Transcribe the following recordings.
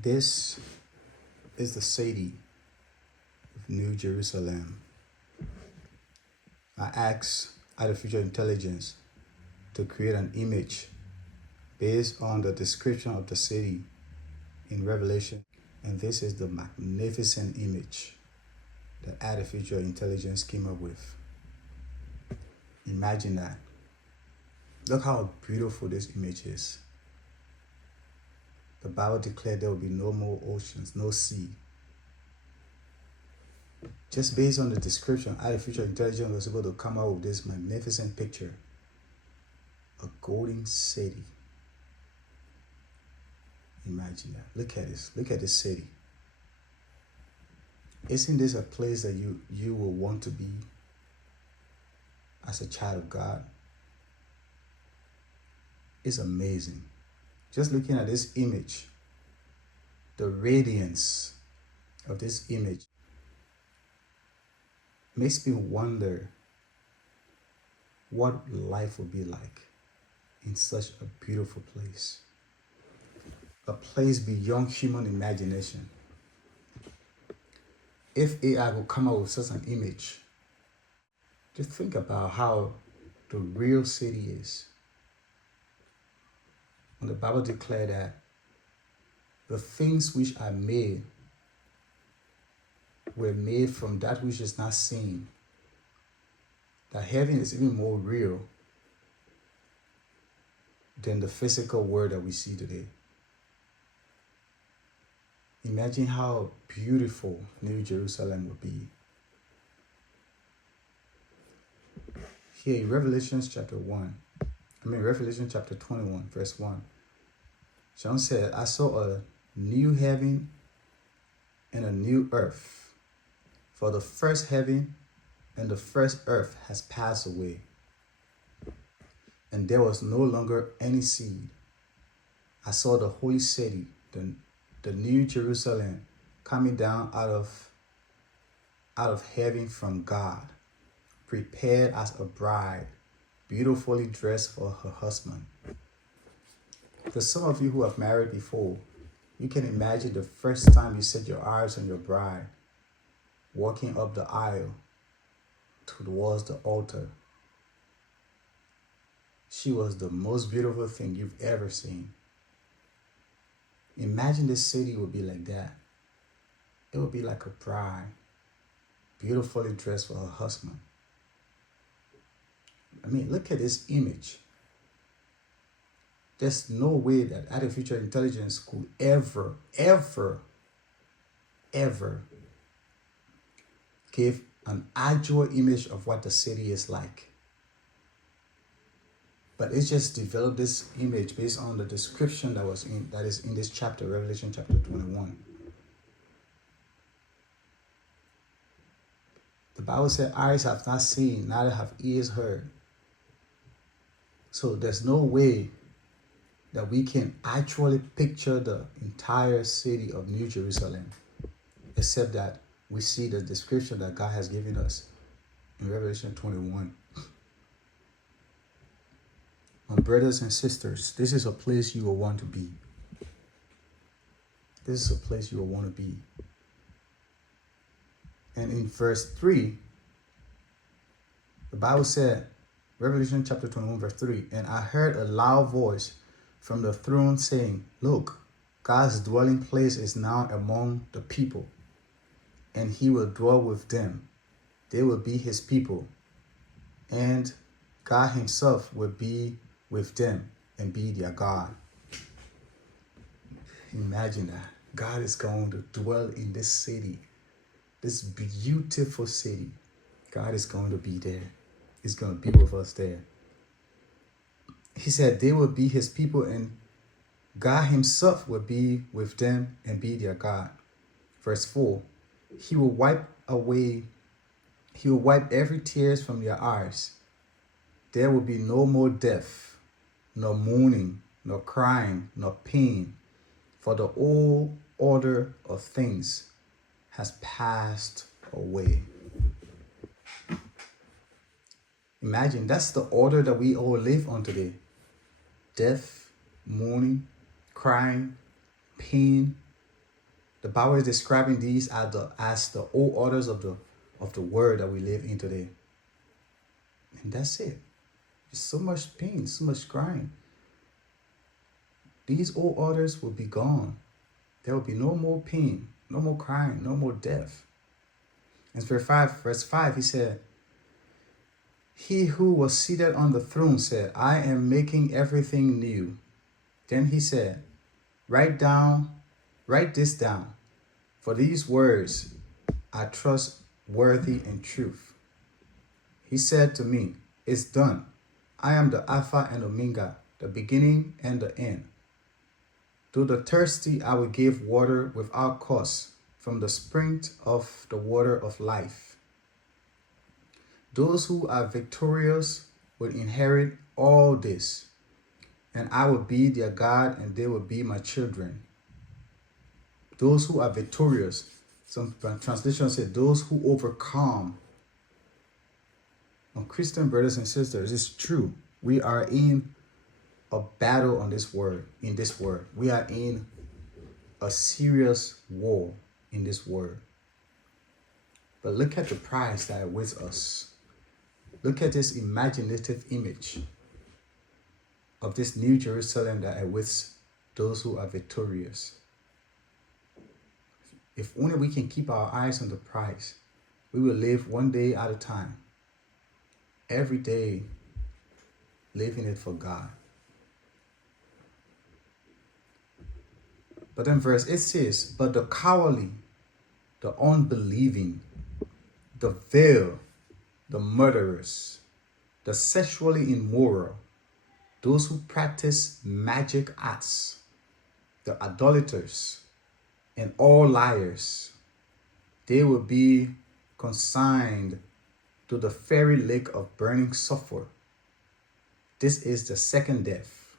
This is the city of New Jerusalem. I asked artificial intelligence to create an image based on the description of the city in Revelation. And this is the magnificent image that artificial intelligence came up with. Imagine that. Look how beautiful this image is. The Bible declared there will be no more oceans, no sea. Just based on the description, artificial intelligence was able to come out with this magnificent picture. A golden city. Imagine that. Look at this. Look at this city. Isn't this a place that you will want to be as a child of God? It's amazing. Just looking at this image, the radiance of this image makes me wonder what life will be like in such a beautiful place. A place beyond human imagination. If AI will come out with such an image, just think about how the real city is. When the Bible declared that the things which are made were made from that which is not seen, that heaven is even more real than the physical world that we see today. Imagine how beautiful New Jerusalem would be. Here in Revelation chapter 21, verse 1. John said, I saw a new heaven and a new earth. For the first heaven and the first earth has passed away, and there was no longer any sea. I saw the holy city, the New Jerusalem, coming down out of heaven from God, prepared as a bride, beautifully dressed for her husband. For some of you who have married before, you can imagine the first time you set your eyes on your bride, walking up the aisle towards the altar. She was the most beautiful thing you've ever seen. Imagine this city would be like that. It would be like a bride, beautifully dressed for her husband. I mean, look at this image. There's no way that artificial intelligence could ever give an actual image of what the city is like. But it's just developed this image based on the description that is in this chapter, Revelation chapter 21. The Bible said, eyes have not seen, neither have ears heard. So there's no way that we can actually picture the entire city of New Jerusalem, except that we see the description that God has given us in Revelation 21. My brothers and sisters, this is a place you will want to be. This is a place you will want to be. And in verse 3, the Bible said, Revelation chapter 21, verse 3, and I heard a loud voice from the throne saying, look, God's dwelling place is now among the people, and he will dwell with them. They will be his people, and God himself will be with them and be their God. Imagine that. God is going to dwell in this city, this beautiful city. God is going to be there. He's going to be with us there. He said they will be his people, and God himself will be with them and be their God. Verse 4, he will wipe every tears from their eyes. There will be no more death, nor mourning, nor crying, nor pain, for the old order of things has passed away. Imagine, that's the order that we all live on today. Death, mourning, crying, pain, The Bible is describing these as the old orders of the word that we live in today. And that's it. There's so much pain, so much crying. These old orders will be gone. There will be no more pain, no more crying, no more death. In verse 5, he said, he who was seated on the throne said, I am making everything new. Then he said, write this down, for these words are trustworthy and truth. He said to me, it's done. I am the Alpha and Omega, the beginning and the end. To the thirsty I will give water without cost from the spring of the water of life. Those who are victorious will inherit all this, and I will be their God, and they will be my children. Those who are victorious, some translations say those who overcome. Christian brothers and sisters, it's true. We are in a battle in this word. We are in a serious war in this word. But look at the prize that awaits us. Look at this imaginative image of this new Jerusalem that awaits those who are victorious. If only we can keep our eyes on the prize, we will live one day at a time. Every day, living it for God. But then verse 8 says, but the cowardly, the unbelieving, the vile, the murderers, the sexually immoral, those who practice magic arts, the idolaters, and all liars, they will be consigned to the fiery lake of burning sulfur. This is the second death.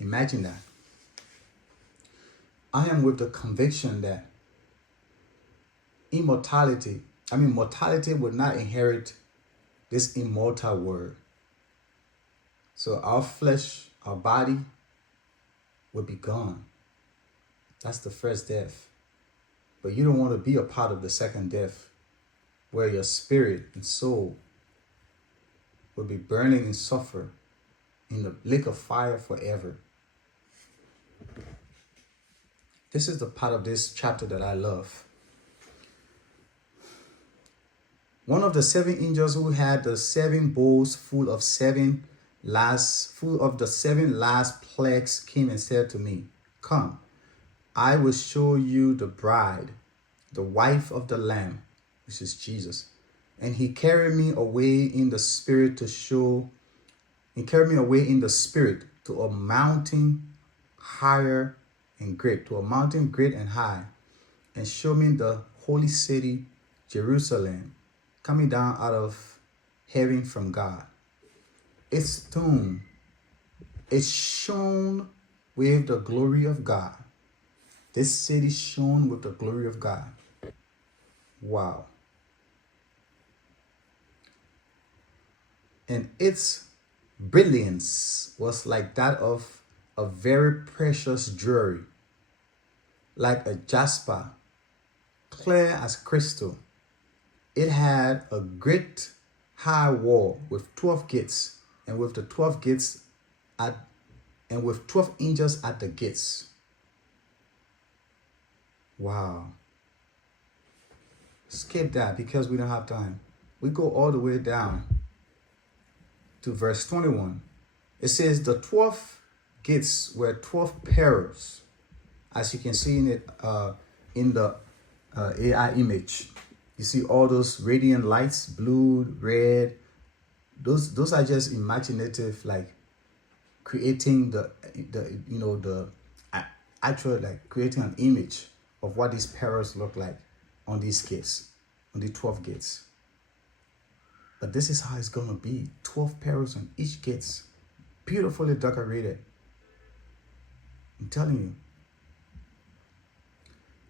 Imagine that. I am with the conviction that mortality will not inherit this immortal world. So our flesh, our body will be gone. That's the first death. But you don't want to be a part of the second death, where your spirit and soul will be burning in sulfur in the lake of fire forever. This is the part of this chapter that I love. One of the seven angels who had the seven bowls full of the seven last plagues came and said to me, come, I will show you the bride, the wife of the Lamb, which is Jesus. And he carried me away in the spirit to a mountain higher and great, to a mountain great and high, and showed me the holy city, Jerusalem, coming down out of heaven from God. Its throne is shone with the glory of God. This city shone with the glory of God. Wow. And its brilliance was like that of a very precious jewelry, like a jasper, clear as crystal. It had a great high wall with 12 gates, and with 12 angels at the gates. Wow. Skip that because we don't have time. We go all the way down to verse 21. It says the 12 gates were 12 pearls, as you can see in the AI image. You see all those radiant lights, blue, red. Those are just imaginative, like creating creating an image of what these pearls look like on these gates, on the 12 gates. But this is how it's going to be. 12 pearls on each gate, beautifully decorated. I'm telling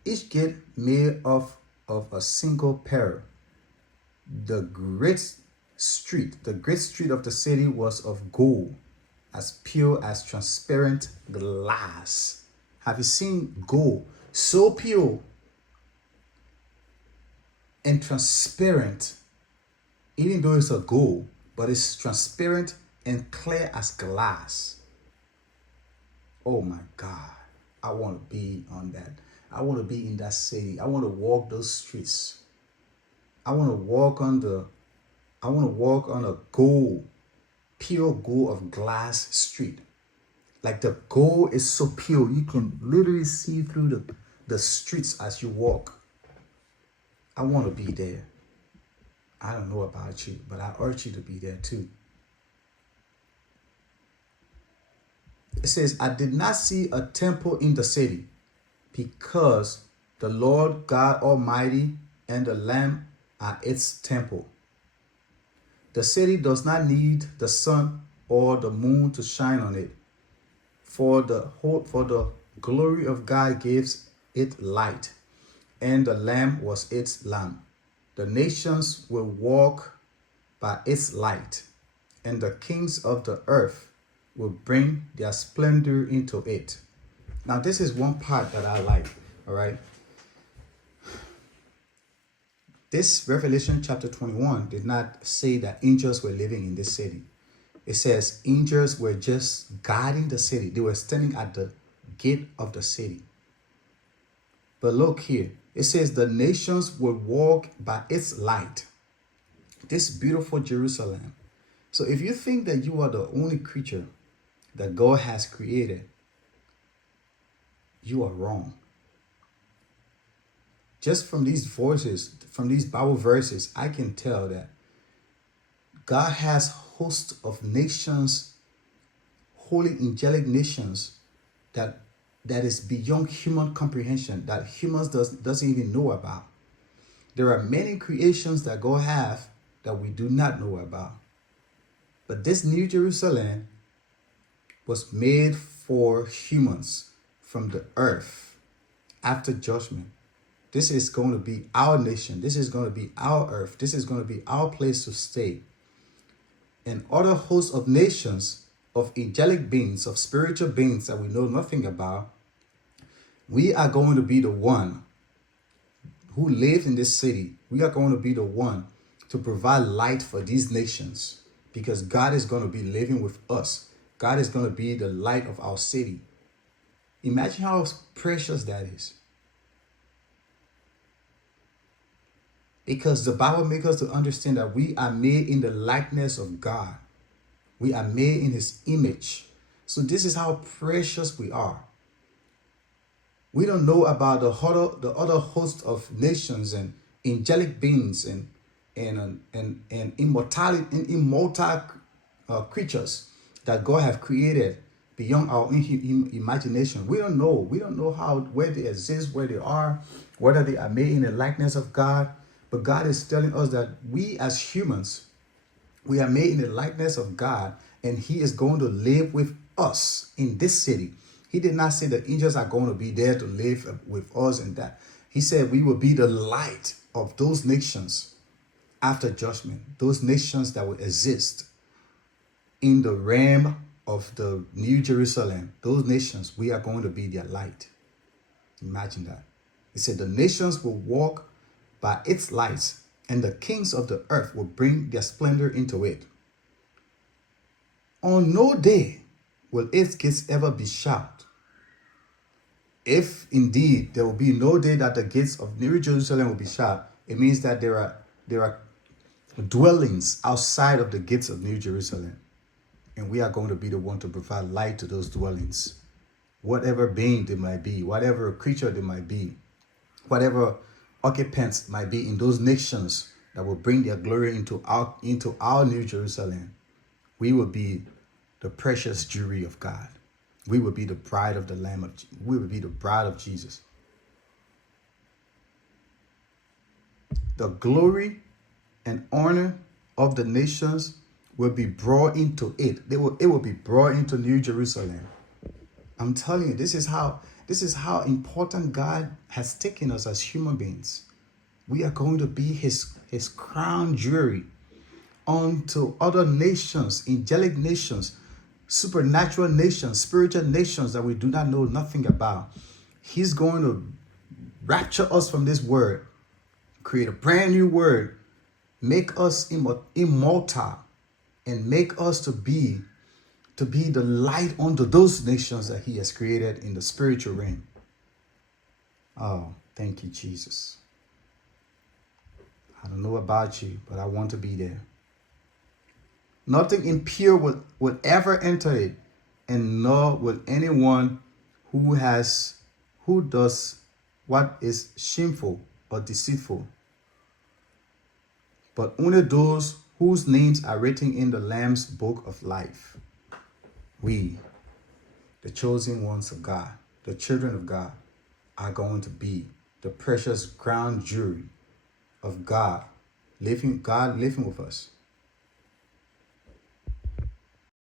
you. Each gate made of a single pearl. The great street of the city was of gold, as pure as transparent glass. Have you seen gold? so pure and transparent, even though it's a gold, but it's transparent and clear as glass. Oh my God. I want to be on that. I want to be in that city. I want to walk those streets. I want to walk on a gold, pure gold of glass street. Like the gold is so pure, you can literally see through the streets as you walk. I want to be there. I don't know about you, but I urge you to be there too. It says, I did not see a temple in the city, because the Lord God Almighty and the Lamb are its temple. The city does not need the sun or the moon to shine on it, for the glory of God gives it light, and the Lamb was its lamp. The nations will walk by its light, and the kings of the earth will bring their splendor into it. Now, this is one part that I like, all right? This Revelation chapter 21 did not say that angels were living in this city. It says angels were just guarding the city. They were standing at the gate of the city. But look here. It says the nations will walk by its light. This beautiful Jerusalem. So if you think that you are the only creature that God has created, you are wrong. Just from these voices, from these Bible verses, I can tell that God has hosts of nations, holy angelic nations that is beyond human comprehension, that humans doesn't even know about. There are many creations that God have that we do not know about. But this New Jerusalem was made for humans from the earth after judgment. This is going to be our nation. This is going to be our earth. This is going to be our place to stay. And other hosts of nations, of angelic beings, of spiritual beings that we know nothing about, we are going to be the one who live in this city. We are going to be the one to provide light for these nations, because God is going to be living with us. God is going to be the light of our city. Imagine how precious that is. Because the Bible makes us to understand that we are made in the likeness of God. We are made in his image. So this is how precious we are. We don't know about the other host of nations and angelic beings and immortal creatures that God have created beyond our imagination. We don't know. We don't know where they exist, where they are, whether they are made in the likeness of God. But God is telling us that we as humans, we are made in the likeness of God, and he is going to live with us in this city. He did not say the angels are going to be there to live with us and that. He said we will be the light of those nations after judgment, those nations that will exist in the realm of the New Jerusalem. Those nations, we are going to be their light. Imagine that. He said the nations will walk by its lights, and the kings of the earth will bring their splendor into it. On no day will its gates ever be shut. If indeed there will be no day that the gates of New Jerusalem will be shut, it means that there are dwellings outside of the gates of New Jerusalem. And we are going to be the one to provide light to those dwellings. Whatever being they might be, whatever creature they might be, whatever occupants might be in those nations that will bring their glory into our New Jerusalem, we will be the precious jewelry of God. We will be the bride of the Lamb. We will be the bride of Jesus. The glory and honor of the nations will be brought into it. It will be brought into New Jerusalem. I'm telling you, this is how important God has taken us as human beings. We are going to be his crown jewelry unto other nations, angelic nations, supernatural nations, spiritual nations that we do not know nothing about. He's going to rapture us from this word, create a brand new word, make us immortal, and make us to be the light unto those nations that he has created in the spiritual realm. Oh, thank you, Jesus. I don't know about you, but I want to be there. Nothing impure would ever enter it, and nor will anyone who does what is shameful or deceitful, but only those whose names are written in the Lamb's book of life. We, the chosen ones of God, the children of God, are going to be the precious crown jewelry of God living with us.